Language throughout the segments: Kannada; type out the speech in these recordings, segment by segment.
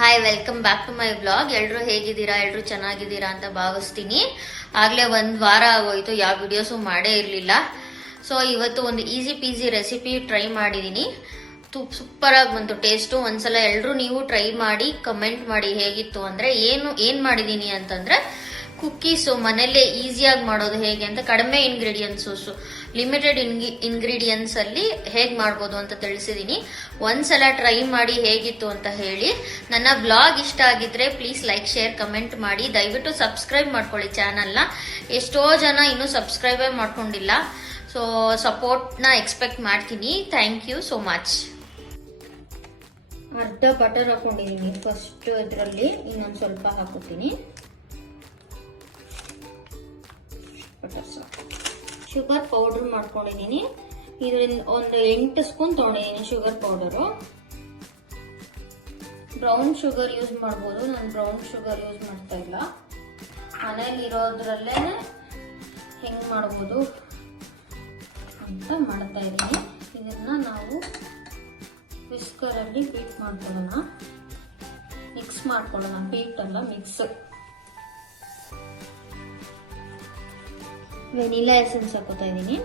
Hi, welcome back to my vlog. ಎಲ್ಲರೂ ಹೇಗಿದ್ದೀರಾ? ಎಲ್ಲರೂ ಚೆನ್ನಾಗಿದ್ದೀರಾ ಅಂತ ಭಾವಿಸ್ತೀನಿ. ಆಗ್ಲೇ ಒಂದ್ ವಾರ ಆಗೋಯ್ತು, ಯಾವ ವಿಡಿಯೋಸು ಮಾಡೇ ಇರಲಿಲ್ಲ. ಸೊ ಇವತ್ತು ಒಂದು ಈಸಿ ಪೀಸಿ ರೆಸಿಪಿ ಟ್ರೈ ಮಾಡಿದೀನಿ. ಸೂಪರ್ ಆಗಿ ಬಂತು ಟೇಸ್ಟು. ಒಂದ್ಸಲ ಎಲ್ಲರೂ ನೀವು ಟ್ರೈ ಮಾಡಿ ಕಮೆಂಟ್ ಮಾಡಿ ಹೇಗಿತ್ತು. ಅಂದ್ರೆ ಏನ್ ಮಾಡಿದೀನಿ ಅಂತಂದ್ರೆ ಕುಕ್ಕೀಸು ಮನೆಯಲ್ಲೇ ಈಸಿಯಾಗಿ ಮಾಡೋದು ಹೇಗೆ ಅಂತ, ಕಡಿಮೆ ಇಂಗ್ರೀಡಿಯೆಂಟ್ಸು, ಲಿಮಿಟೆಡ್ ಇಂಗ್ರೀಡಿಯೆಂಟ್ಸ್ ಅಲ್ಲಿ ಹೇಗೆ ಮಾಡ್ಬೋದು ಅಂತ ತಿಳಿಸಿದೀನಿ. ಒಂದ್ಸಲ ಟ್ರೈ ಮಾಡಿ ಹೇಗಿತ್ತು ಅಂತ ಹೇಳಿ. ನನ್ನ ಬ್ಲಾಗ್ ಇಷ್ಟ ಆಗಿದ್ರೆ ಪ್ಲೀಸ್ ಲೈಕ್, ಶೇರ್, ಕಮೆಂಟ್ ಮಾಡಿ. ದಯವಿಟ್ಟು ಸಬ್ಸ್ಕ್ರೈಬ್ ಮಾಡ್ಕೊಳ್ಳಿ ಚಾನಲ್ನ. ಎಷ್ಟೋ ಜನ ಇನ್ನೂ ಸಬ್ಸ್ಕ್ರೈಬೇ ಮಾಡ್ಕೊಂಡಿಲ್ಲ. ಸೊ ಸಪೋರ್ಟ್ನ ಎಕ್ಸ್ಪೆಕ್ಟ್ ಮಾಡ್ತೀನಿ. Thank you so much. ಅರ್ಧ ಬಟರ್ ಹಾಕೊಂಡಿದೀನಿ ಫಸ್ಟ್, ಇದರಲ್ಲಿ ಇನ್ನೊಂದು ಸ್ವಲ್ಪ ಹಾಕೋತೀನಿ. ಶುಗರ್ ಪೌಡರ್ ಮಾಡ್ಕೊಂಡಿದೀನಿ. ಇದರಿಂದ ಒಂದು 8 ಸ್ಪೂನ್ ತಗೊಂಡಿದ್ದೀನಿ sugar powder. Brown sugar use ಮಾಡ್ಬೋದು, ನಾನು ಬ್ರೌನ್ ಶುಗರ್ ಯೂಸ್ ಮಾಡ್ತಾ ಇಲ್ಲ. ಮನೇಲಿ ಇರೋದ್ರಲ್ಲೇ ಹೆಂಗ್ ಮಾಡ್ಬೋದು ಅಂತ ಮಾಡ್ತಾ ಇದ್ದೀನಿ. ಇದನ್ನ ನಾವು ವಿಸ್ಕರ್ ಅಲ್ಲಿ ಬೀಟ್ ಮಾಡ್ಕೊಳ್ಳೋಣ, ಮಿಕ್ಸ್ ಮಾಡ್ಕೊಳ್ಳೋಣ. ಬೀಟ್ ಅಲ್ಲ, ಮಿಕ್ಸ್. ವೆನಿಲಾ ಎಸೆನ್ಸ್ ಹಾಕೋತಾ ಇದ್ದೀನಿ,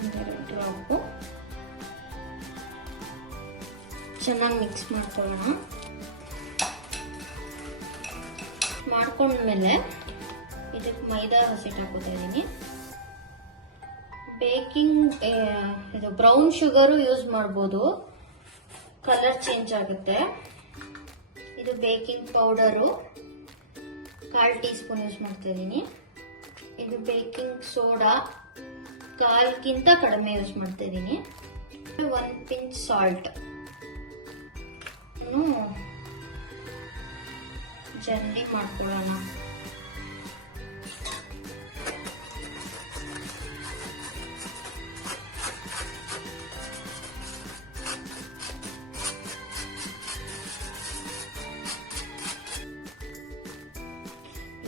2 ಡ್ರಾಪ್. ಚೆನ್ನಾಗಿ ಮಿಕ್ಸ್ ಮಾಡ್ಕೊಳ್ಳೋಣ. ಮಾಡ್ಕೊಂಡ್ಮೇಲೆ ಇದಕ್ಕೆ ಮೈದಾ ಹಸಿಟ್ಟು ಹಾಕೋತಾ ಇದ್ದೀನಿ. ಬೇಕಿಂಗ್ ಇದು ಬ್ರೌನ್ ಶುಗರು ಯೂಸ್ ಮಾಡ್ಬೋದು, ಕಲರ್ ಚೇಂಜ್ ಆಗುತ್ತೆ. ಇದು baking powder 1/4 tea spoon use ಮಾಡ್ತಾ ಇದ್ದೀನಿ. ಇದು ಬೇಕಿಂಗ್ ಸೋಡಾ 1/4ಗಿಂತ ಕಡಿಮೆ ಯೂಸ್ ಮಾಡ್ತಾ ಇದ್ದೀನಿ. 1 ಪಿಂಚ್ ಸಾಲ್ಟ್. ಜಲ್ದಿ ಮಾಡ್ಕೊಳ್ಳೋಣ.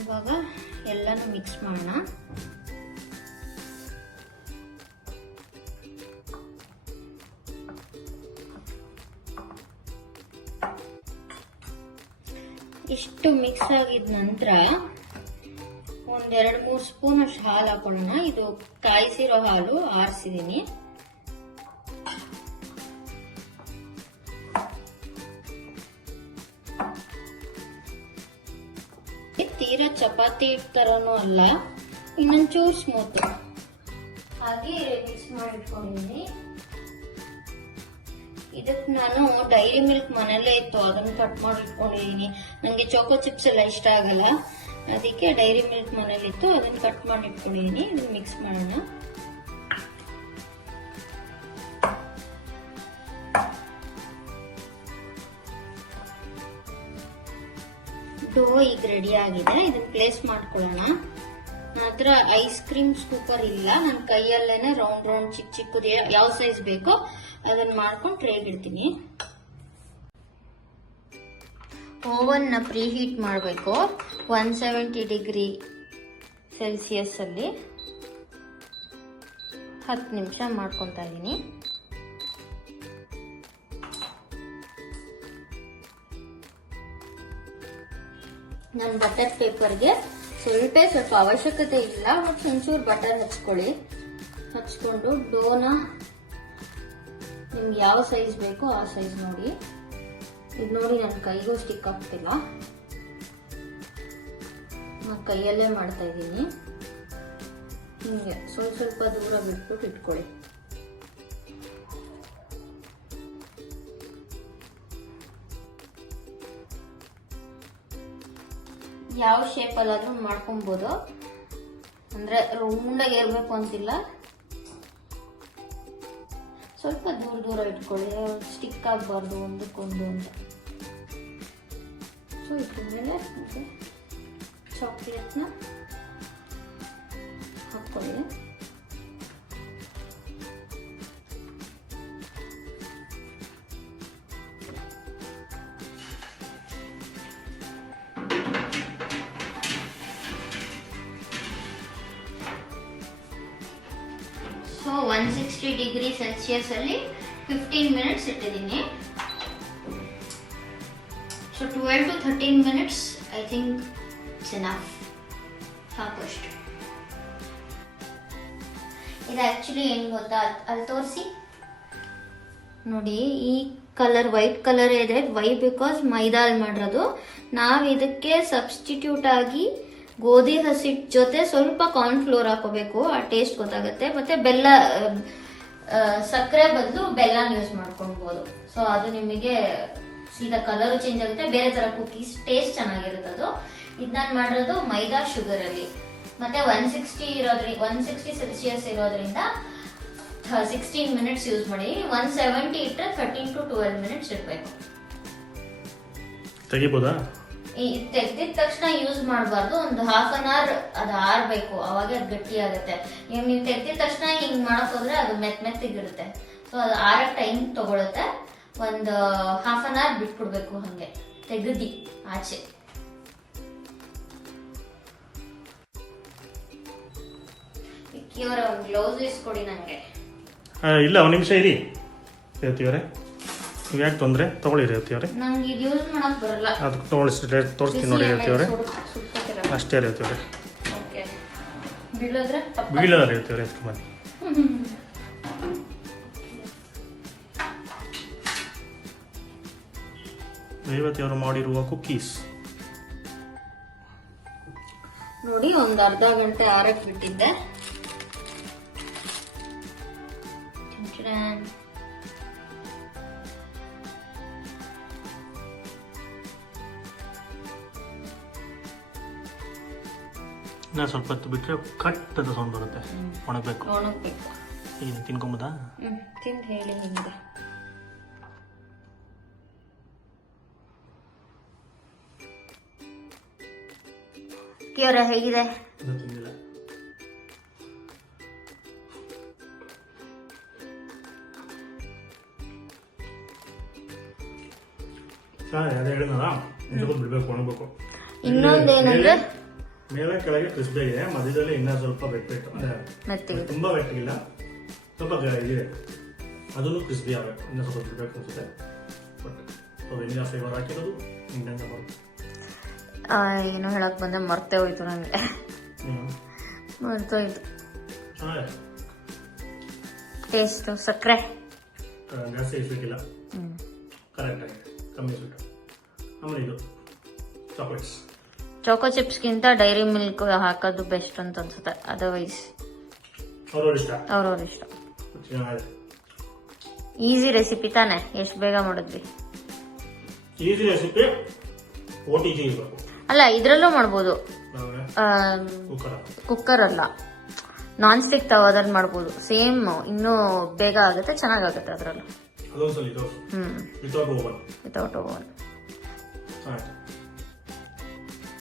ಇವಾಗ ಎಲ್ಲಾನು ಮಿಕ್ಸ್ ಮಾಡೋಣ. ಇಷ್ಟು ಮಿಕ್ಸ್ ಆಗಿದ ನಂತರ 1-2-3 ಸ್ಪೂನ್ ಅಷ್ಟು ಹಾಲು ಹಾಕೊಳ್ಳೋಣ. ಇದು ಕಾಯಿಸಿರೋ ಹಾಲು, ಆರಿಸಿದೀನಿ. ತೀರಾ ಚಪಾತಿ ತರನೂ ಅಲ್ಲ, ಇನ್ನೊಂಚೂರು ಸ್ಮೂತ್. ಹಾಗೆ ಮಿಕ್ಸ್ ಮಾಡಿಟ್ಕೊಂಡಿದ್ದೀನಿ. ಇದಕ್ಕೆ ನಾನು ಡೈರಿ ಮಿಲ್ಕ್ ಮನೆಯಲ್ಲೇ ಇತ್ತು, ಅದನ್ನ ಕಟ್ ಮಾಡಿ ಇಟ್ಕೊಂಡಿದ್ದೀನಿ. ನನಗೆ ಚೋಕೋ ಚಿಪ್ಸ್ ಎಲ್ಲ ಇಷ್ಟ ಆಗಲ್ಲ, ಅದಕ್ಕೆ ಡೈರಿ ಮಿಲ್ಕ್ ಮನೇಲಿತ್ತು, ಅದನ್ನ ಕಟ್ ಮಾಡಿ ಇಟ್ಕೊಂಡಿದ್ದೀನಿ. ಇದನ್ನ ಮಿಕ್ಸ್ ಮಾಡೋಣ. ಡೋ ಈಗ ರೆಡಿ ಆಗಿದೆ. ಇದನ್ನ ಪ್ಲೇಸ್ ಮಾಡ್ಕೊಳ್ಳೋಣ. ನನ್ನ ಹತ್ರ ಐಸ್ ಕ್ರೀಮ್ ಸ್ಕೂಪರ್ ಇಲ್ಲ, ನನ್ನ ಕೈಯಲ್ಲೇನೆ ರೌಂಡ್ ರೌಂಡ್ ಚಿಕ್ಕದು ಯಾವ ಸೈಜ್ ಬೇಕೋ ಅದನ್ನ ಮಾಡ್ಕೊಂಡು ಟ್ರೇಗೆ ಇಡ್ತೀನಿ. ಓವನ್ನ ಪ್ರೀ ಹೀಟ್ ಮಾಡಬೇಕು 170 ಡಿಗ್ರಿ ಸೆಲ್ಸಿಯಸ್ ಅಲ್ಲಿ 10 ನಿಮಿಷ ಮಾಡ್ಕೊತಾ ಇದ್ದೀನಿ. ನಾನು ಬಟರ್ ಪೇಪರ್ಗೆ ಸ್ವಲ್ಪ ಅವಶ್ಯಕತೆ ಇಲ್ಲ, ಮತ್ತು ಒಂಚೂರು ಬಟರ್ ಹಚ್ಕೊಂಡು ಡೋನ ನಿಮ್ಗೆ ಯಾವ ಸೈಜ್ ಬೇಕೋ ಆ ಸೈಜ್ ನೋಡಿ. ಇದು ನೋಡಿ ನನ್ನ ಕೈಗೂ ಸ್ಟಿಕ್ ಆಗ್ತಿಲ್ಲ, ನಾನು ಕೈಯಲ್ಲೇ ಮಾಡ್ತಾ ಇದ್ದೀನಿ. ಹಿಂಗೆ ಸ್ವಲ್ಪ ದೂರ ಬಿಟ್ಬಿಟ್ಟು ಇಟ್ಕೊಳ್ಳಿ. ಯಾವ ಶೇಪಲ್ಲಾದ್ರೂ ಮಾಡ್ಕೊಬೋದು, ಅಂದ್ರೆ ರೌಂಡಾಗಿ ಇರಬೇಕು ಅಂತಿಲ್ಲ. ಸ್ವಲ್ಪ ದೂರ ಇಟ್ಕೊಳ್ಳಿ, ಸ್ಟಿಕ್ ಆಗಬಾರ್ದು ಒಂದಕ್ಕೊಂದು ಅಂತ. ಸೊ ಇಟ್ಕೊಂಡ್ಮೇಲೆ ಚಾಕ್ಲೇಟ್ನ ಹಾಕ್ಕೊಳ್ಳಿ. ಸೊ 160 ಡಿಗ್ರಿ ಸೆಲ್ಸಿಯಸ್ ಅಲ್ಲಿ 15 ಮಿನಿಟ್ಸ್ ಇಟ್ಟಿದ್ದೀನಿ. So 12 to 13 minutes I think it's enough. ಸಾಕಷ್ಟು. ಇದು ಆಕ್ಚುಲಿ ಏನು ಗೊತ್ತಾ, ಅಲ್ಲಿ ತೋರಿಸಿ ನೋಡಿ, ಈ ಕಲರ್ ವೈಟ್ ಕಲರ್ ಇದೆ. ವೈ ಬಿಕಾಸ್ ಮೈದಾಲ್ ಮಾಡಿರೋದು. ನಾವು ಇದಕ್ಕೆ ಸಬ್ಸ್ಟಿಟ್ಯೂಟ್ ಆಗಿ ಗೋಧಿ ಹಸಿಟ್ಟು ಜೊತೆ ಸ್ವಲ್ಪ ಕಾರ್ನ್ಫ್ಲೋರ್ ಹಾಕೋಬೇಕು, ಆ ಟೇಸ್ಟ್ ಗೊತ್ತಾಗುತ್ತೆ. ಮತ್ತೆ ಬೆಲ್ಲ, ಸಕ್ಕರೆ ಬದಲು ಬೆಲ್ಲನ ಯೂಸ್ ಮಾಡ್ಕೊಳ್ಬೋದು. ಸೊ ಅದು ನಿಮಗೆ ಸೀದಾ ಕಲರ್ ಚೇಂಜ್ ಆಗುತ್ತೆ, ಬೇರೆ ತರ ಕುಕೀಸ್ ಟೇಸ್ಟ್ ಚೆನ್ನಾಗಿರುತ್ತೆ. ಅದು ಇದು ನಾನು ಮಾಡಿರೋದು ಮೈದಾ ಶುಗರ್ ಅಲ್ಲಿ. ಮತ್ತೆ 160 ಸೆಲ್ಸಿಯಸ್ ಇರೋದ್ರಿಂದ 16 minutes ಯೂಸ್ ಮಾಡಿ. 170 ಇಟ್ಟರೆ 13 to 12 minutes ಇಡಬೇಕು. ತೆಗಿಬೋದಾ? ತೆಗ್ದಿದ ತಕ್ಷಣ ಯೂಸ್ ಮಾಡಬಾರ್ದು. ಒಂದು ಹಾಫ್ ಅನ್ ಅವರ್ ಅದು ಆರ್ಬೇಕು, ಅವಾಗ ಅದು ಗಟ್ಟಿ ಆಗುತ್ತೆ. ನೀವು ತೆಗ್ದಿದ ತಕ್ಷಣ ಹಿಂಗ್ ಮಾಡಕ್ ಹೋದ್ರೆ ಅದು ಮೆತ್ತಗಿರುತ್ತೆ. ಸೊ ಅದು ಆರಕ್ಕೆ ಟೈಮ್ ತಗೊಳುತ್ತೆ. ಒಂದು ಹಾಫ್ ಅನ್ ಅವರ್ ಬಿಟ್ಬಿಡ್ಬೇಕು ಹಂಗೆ ತೆಗ್ದಿ ಆಚೆ. ಇವರ ಒಂದು ಗ್ಲೌಸ್ ಇಸ್ಕೊಡಿ ನಂಗೆ. ಇಲ್ಲ, ಒಂದು ನಿಮಿಷ ಇರಿ ರೇವತಿಯವರೇ. ನೀವು ಯಾಕೆ ತೊಂದರೆ ತಗೊಳ್ಳಿ ರೇವತಿಯವರೇ. ನಂಗೆ ಇದು ಯೂಸ್ ಮಾಡಕ್ ಬರಲ್ಲ. ಅದಕ್ಕೆ ತೋರಿಸ್ತೀನಿ ನೋಡಿ ರೇವತಿಯವರೇ. ಅಷ್ಟೇ ರೇವತಿಯವರೇ. ಬೀಳಲ್ಲ ರೇವತಿಯವರೇ. ಎಷ್ಟು ಮಂದಿ ರೇವತಿಯವರು ಮಾಡಿರುವ ಕುಕ್ಕೀಸ್ ನೋಡಿ. ಒಂದು ಅರ್ಧ ಗಂಟೆ ಆರಕ್ಕೆ ಬಿಟ್ಟಿದ್ದೆ. ಇನ್ನ ಸ್ವಲ್ಪ ಹೊತ್ತು ಬಿಟ್ಟರೆ ಕಟ್ ಅಂತ ಸೌಂಡ್ ಬರುತ್ತೆ. ಒಣಗಬೇಕು. ಈಗ ತಿನ್ಕೊಂಬೋದಾ? ತಿಂದು ಹೇಳಿ ನಿಮ್ಗೆ. ಕಿಯವರ ಹೇಗಿದೆ? ಅದೇ ಹೇಳಿದ್ನಲ್ಲ, ಸ್ವಲ್ಪ ಬಿಡ್ಬೇಕು, ಒಣಗಬೇಕು. ಇನ್ನೊಂದೇನಂದ್ರೆ ಮೇಲೆ ಕೆಳಗೆ ಕ್ರಿಸ್ಪಿ ಆಗಿದೆ, ಮಧ್ಯದಲ್ಲಿ ಇನ್ನೂ ಸ್ವಲ್ಪ ಬೆಟ್ಟು ತುಂಬಾ ಬೆಟ್ಟಿಗಿಲ್ಲ, ಸ್ವಲ್ಪ ಇದೆ. ಅದನ್ನು ಕ್ರಿಸ್ಪಿ ಆಗಬೇಕು, ಇನ್ನೂ ಸ್ವಲ್ಪ ಬಿಡ್ಬೇಕು ಅನ್ಸುತ್ತೆ. ಬಟ್ ವೆನಿಲಾ ಫ್ಲೇವರ್ ಹಾಕಿರೋದು ಹಿಂಗಂತ ಬರುತ್ತೆ. ಏನೋ ಹೇಳಕ್ ಬಂದೆ, ಮರ್ತೇ ಹೋಯ್ತು ನಂಗೆ. ಮರ್ತೋಯ್ತು. ಟೇಸ್ಟ್ ಸಕ್ಕರೆ ಜಾಸ್ತಿ ಇಸ್ಬೇಕಿಲ್ಲ, ಕರೆಕ್ಟ್ ಆಗಿ ಕಮ್ಮಿ ಇಸ್ಬಿಟ್ಟು. ಆಮೇಲೆ ಇದು ಚಾಕ್ಲೇಟ್ಸ್. ಚೋಕೋ ಚಿಪ್ಸ್ಗಿಂತ ಡೈರಿ ಮಿಲ್ಕ್ ಹಾಕೋದು ಬೆಸ್ಟ್ ಅಂತ ಅನ್ಸುತ್ತೆ. ಅದರ್ವೈಸ್ ಅವ್ರವ್ರ ಇಷ್ಟ. ಈಸಿ ರೆಸಿಪಿ ತಾನೆ, ಎಷ್ಟು ಬೇಗ ಮಾಡಿದ್ವಿ. Easy recipe. ಅಲ್ಲ, ಇದ್ರಲ್ಲೂ ಮಾಡ್ಬೋದು. ಕುಕ್ಕರ್ ಅಲ್ಲ, ನಾನ್ ಸ್ಟಿಕ್ ತವಾದಲ್ಲಿ ಮಾಡ್ಬೋದು. ಸೇಮ್, ಇನ್ನೂ ಬೇಗ ಆಗುತ್ತೆ, ಚೆನ್ನಾಗಾಗುತ್ತೆ ಅದ್ರಲ್ಲೂ. Without oven.